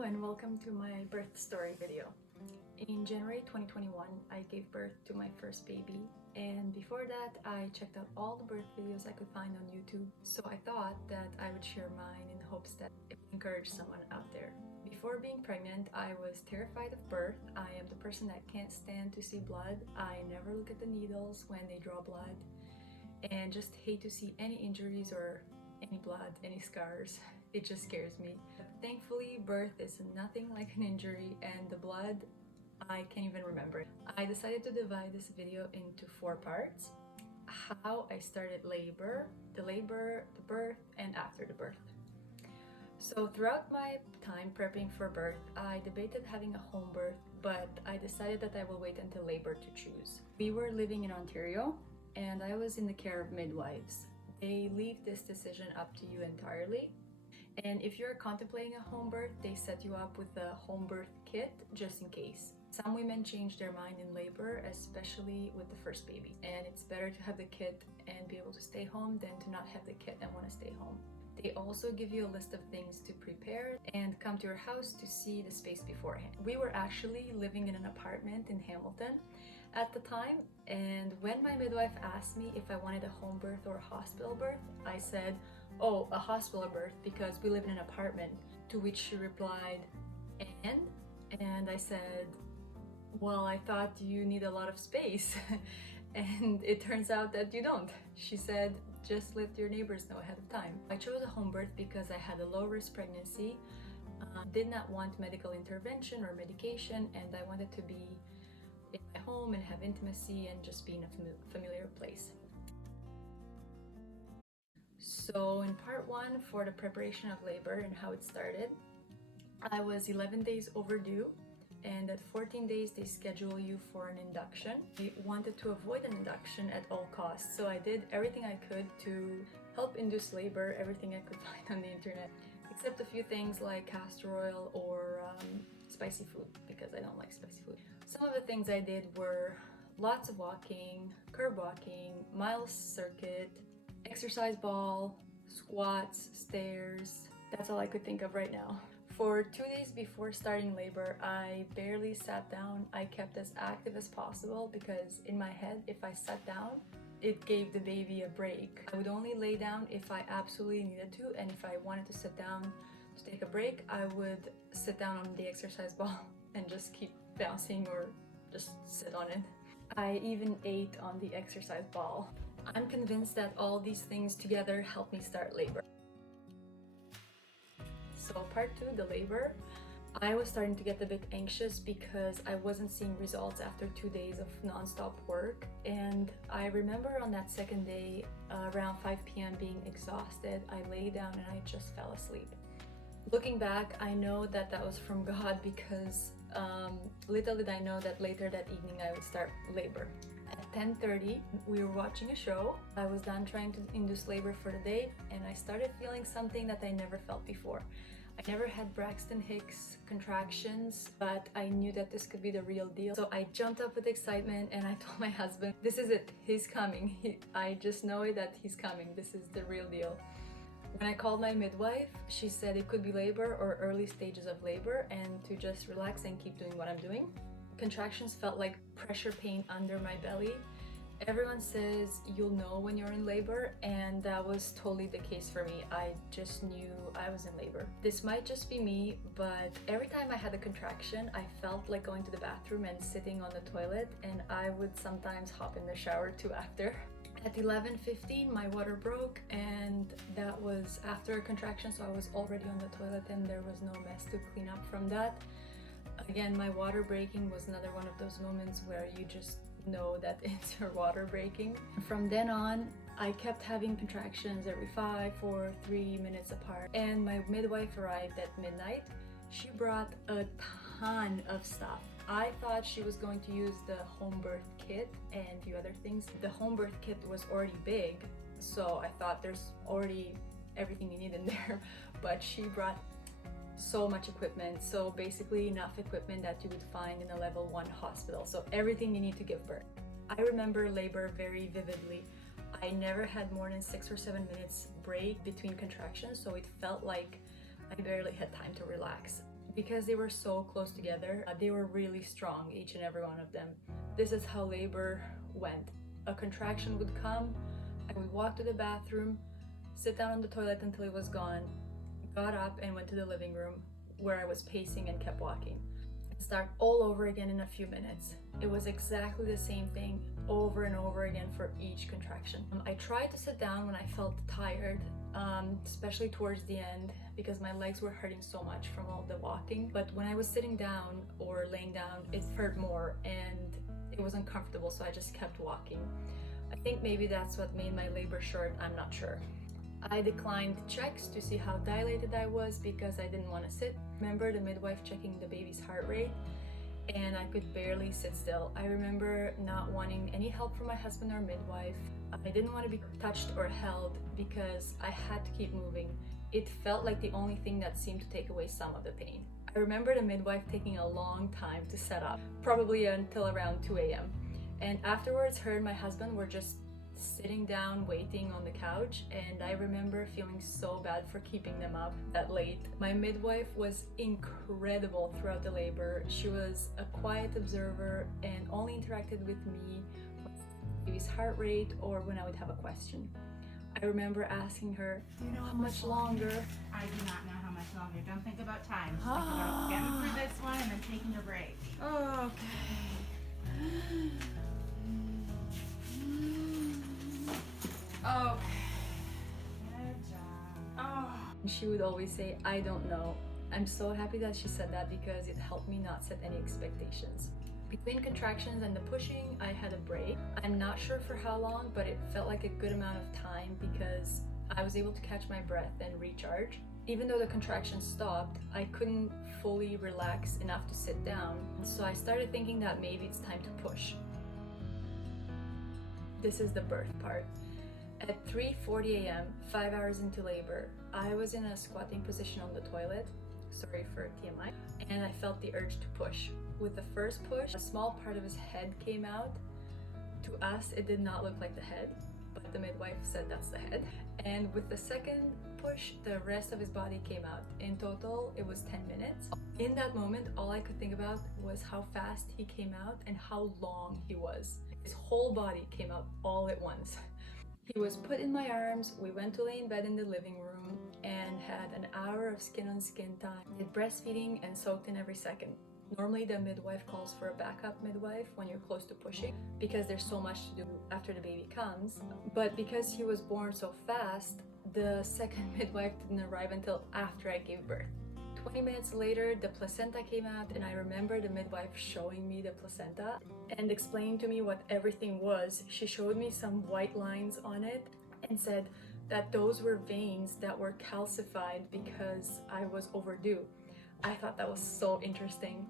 Hello and welcome to my birth story video. In January 2021, I gave birth to my first baby, and before that I checked out all the birth videos I could find on YouTube, so I thought that I would share mine in hopes that it would encourage someone out there. Before being pregnant, I was terrified of birth. I am the person that can't stand to see blood. I never look at the needles when they draw blood, and just hate to see any injuries or any blood, any scars. It just scares me. But thankfully, birth is nothing like an injury, and the blood, I can't even remember it. I decided to divide this video into 4 parts. How I started labor, the birth, and after the birth. So throughout my time prepping for birth, I debated having a home birth, but I decided that I will wait until labor to choose. We were living in Ontario, and I was in the care of midwives. They leave this decision up to you entirely. And if you're contemplating a home birth, they set you up with a home birth kit just in case. Some women change their mind in labor, especially with the first baby. And it's better to have the kit and be able to stay home than to not have the kit and want to stay home. They also give you a list of things to prepare and come to your house to see the space beforehand. We were actually living in an apartment in Hamilton at the time, and when my midwife asked me if I wanted a home birth or a hospital birth, I said, "Oh, a hospital birth because we live in an apartment." To which she replied, and I said, "Well, I thought you need a lot of space." And it turns out that you don't. She said, "Just let your neighbors know ahead of time." I chose a home birth because I had a low-risk pregnancy, did not want medical intervention or medication, and I wanted to be in my home and have intimacy and just be in a familiar place. So in part 1, for the preparation of labor and how it started, I was 11 days overdue, and at 14 days they schedule you for an induction. I wanted to avoid an induction at all costs, so I did everything I could to help induce labor, everything I could find on the internet, except a few things like castor oil or spicy food, because I don't like spicy food. Some of the things I did were lots of walking, curb walking, miles circuit, exercise ball, squats, stairs. That's all I could think of right now. For 2 days before starting labor, I barely sat down. I kept as active as possible because in my head, if I sat down, it gave the baby a break. I would only lay down if I absolutely needed to, and if I wanted to sit down to take a break, I would sit down on the exercise ball and just keep bouncing or just sit on it. I even ate on the exercise ball. I'm convinced that all these things together helped me start labor. So part 2, the labor. I was starting to get a bit anxious because I wasn't seeing results after 2 days of non-stop work, and I remember on that second day around 5 p.m. being exhausted. I lay down and I just fell asleep. Looking back, I know that that was from God because little did I know that later that evening I would start labor. At 10:30, we were watching a show. I was done trying to induce labor for the day, and I started feeling something that I never felt before. I never had Braxton Hicks contractions, but I knew that this could be the real deal. So I jumped up with excitement and I told my husband, "This is it, he's coming. I just know it that he's coming. This is the real deal." When I called my midwife, she said it could be labor or early stages of labor and to just relax and keep doing what I'm doing. Contractions felt like pressure pain under my belly. Everyone says you'll know when you're in labor, and that was totally the case for me. I just knew I was in labor. This might just be me, but every time I had a contraction, I felt like going to the bathroom and sitting on the toilet, and I would sometimes hop in the shower too after. At 11:15, my water broke, and that was after a contraction, so I was already on the toilet and there was no mess to clean up from that. Again, my water breaking was another one of those moments where you just know that it's your water breaking. From then on, I kept having contractions every 5, 4, 3 minutes apart, and my midwife arrived at midnight. She brought a ton of stuff. I thought she was going to use the home birth kit and a few other things. The home birth kit was already big, so I thought there's already everything you need in there, but she brought so much equipment. So basically enough equipment that you would find in a level 1 hospital. So everything you need to give birth. I remember labor very vividly. I never had more than 6 or 7 minutes break between contractions, so it felt like I barely had time to relax. Because they were so close together, they were really strong, each and every one of them. This is how labor went. A contraction would come, I would walk to the bathroom, sit down on the toilet until it was gone, got up and went to the living room where I was pacing and kept walking. Start all over again in a few minutes. It was exactly the same thing over and over again for each contraction. I tried to sit down when I felt tired, especially towards the end, because my legs were hurting so much from all the walking. But when I was sitting down or laying down, it hurt more and it was uncomfortable, so I just kept walking. I think maybe that's what made my labor short, I'm not sure. I declined checks to see how dilated I was because I didn't want to sit. Remember the midwife checking the baby's heart rate, and I could barely sit still. I remember not wanting any help from my husband or midwife. I didn't want to be touched or held because I had to keep moving. It felt like the only thing that seemed to take away some of the pain. I remember the midwife taking a long time to set up, probably until around 2 a.m. And afterwards, her and my husband were just sitting down waiting on the couch, and I remember feeling so bad for keeping them up that late. My midwife was incredible throughout the labor. She was a quiet observer and only interacted with me with baby's heart rate or when I would have a question. I remember asking her, Do you know how much longer? I do not know how much longer. Don't think about time. Just think about getting through this one and then taking a break. Okay. Okay. Good job. Oh. She would always say, I don't know. I'm so happy that she said that because it helped me not set any expectations. Between contractions and the pushing, I had a break. I'm not sure for how long, but it felt like a good amount of time because I was able to catch my breath and recharge. Even though the contractions stopped, I couldn't fully relax enough to sit down, so I started thinking that maybe it's time to push. This is the birth part. At 3:40 a.m., 5 hours into labor, I was in a squatting position on the toilet, sorry for TMI, and I felt the urge to push. With the first push, a small part of his head came out. To us, it did not look like the head, but the midwife said that's the head. And with the second push, the rest of his body came out. In total, it was 10 minutes. In that moment, all I could think about was how fast he came out and how long he was. His whole body came out all at once. He was put in my arms, we went to lay in bed in the living room and had an hour of skin-on-skin time. Did breastfeeding and soaked in every second. Normally the midwife calls for a backup midwife when you're close to pushing because there's so much to do after the baby comes. But because he was born so fast, the second midwife didn't arrive until after I gave birth. 20 minutes later, the placenta came out, and I remember the midwife showing me the placenta and explaining to me what everything was. She showed me some white lines on it and said that those were veins that were calcified because I was overdue. I thought that was so interesting.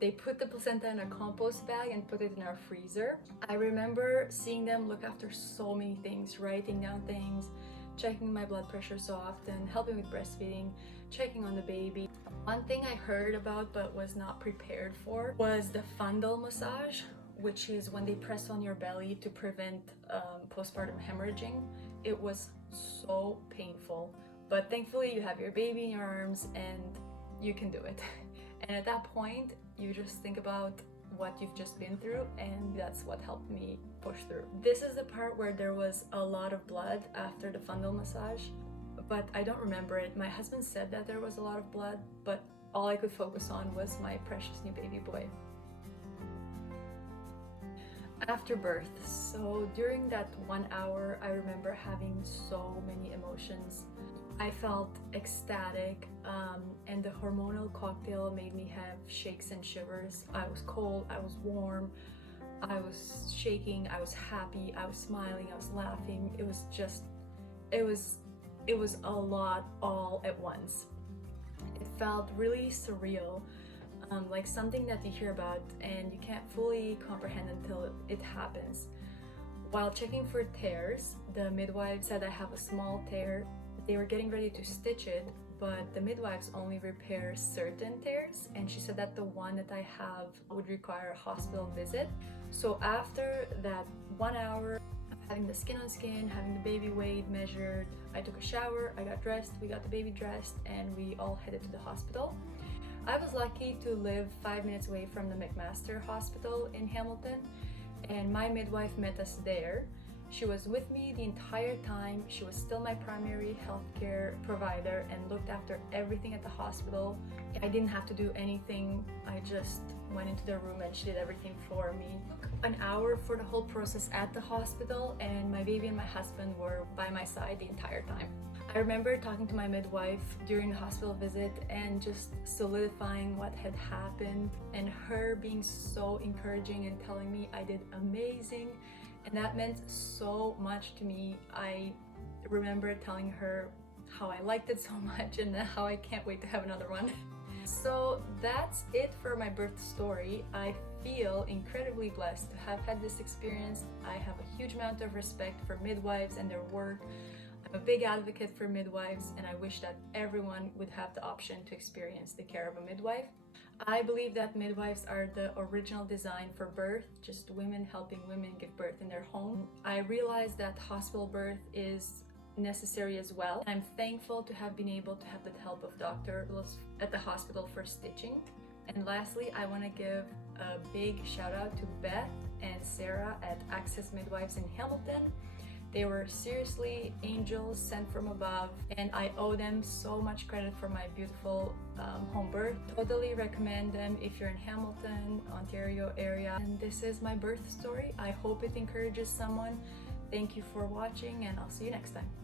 They put the placenta in a compost bag and put it in our freezer. I remember seeing them look after so many things, writing down things, checking my blood pressure so often, helping with breastfeeding, checking on the baby. One thing I heard about but was not prepared for was the fundal massage, which is when they press on your belly to prevent postpartum hemorrhaging. It was so painful, but thankfully you have your baby in your arms and you can do it. And at that point, you just think about what you've just been through, and that's what helped me push through. This is the part where there was a lot of blood after the fundal massage, but I don't remember it. My husband said that there was a lot of blood, but all I could focus on was my precious new baby boy. After birth, so during that 1 hour, I remember having so many emotions. I felt ecstatic, and the hormonal cocktail made me have shakes and shivers. I was cold, I was warm, I was shaking, I was happy, I was smiling, I was laughing. It was a lot all at once. It felt really surreal, like something that you hear about and you can't fully comprehend until it happens. While checking for tears, the midwife said I have a small tear. They were getting ready to stitch it, but the midwives only repair certain tears, and she said that the one that I have would require a hospital visit. So after that 1 hour of having the skin on skin, having the baby weighed, measured, I took a shower, I got dressed, we got the baby dressed, and we all headed to the hospital. I was lucky to live 5 minutes away from the McMaster Hospital in Hamilton, and my midwife met us there. She was with me the entire time. She was still my primary healthcare provider and looked after everything at the hospital. I didn't have to do anything. I just went into the room and she did everything for me. It took an hour for the whole process at the hospital, and my baby and my husband were by my side the entire time. I remember talking to my midwife during the hospital visit and just solidifying what had happened, and her being so encouraging and telling me I did amazing. And that meant so much to me. I remember telling her how I liked it so much and how I can't wait to have another one. So that's it for my birth story. I feel incredibly blessed to have had this experience. I have a huge amount of respect for midwives and their work. I'm a big advocate for midwives, and I wish that everyone would have the option to experience the care of a midwife. I believe that midwives are the original design for birth, just women helping women give birth in their home. I realize that hospital birth is necessary as well. I'm thankful to have been able to have the help of doctors at the hospital for stitching. And lastly, I want to give a big shout out to Beth and Sarah at Access Midwives in Hamilton. They were seriously angels sent from above, and I owe them so much credit for my beautiful home birth. Totally recommend them if you're in Hamilton, Ontario area. And this is my birth story. I hope it encourages someone. Thank you for watching, and I'll see you next time.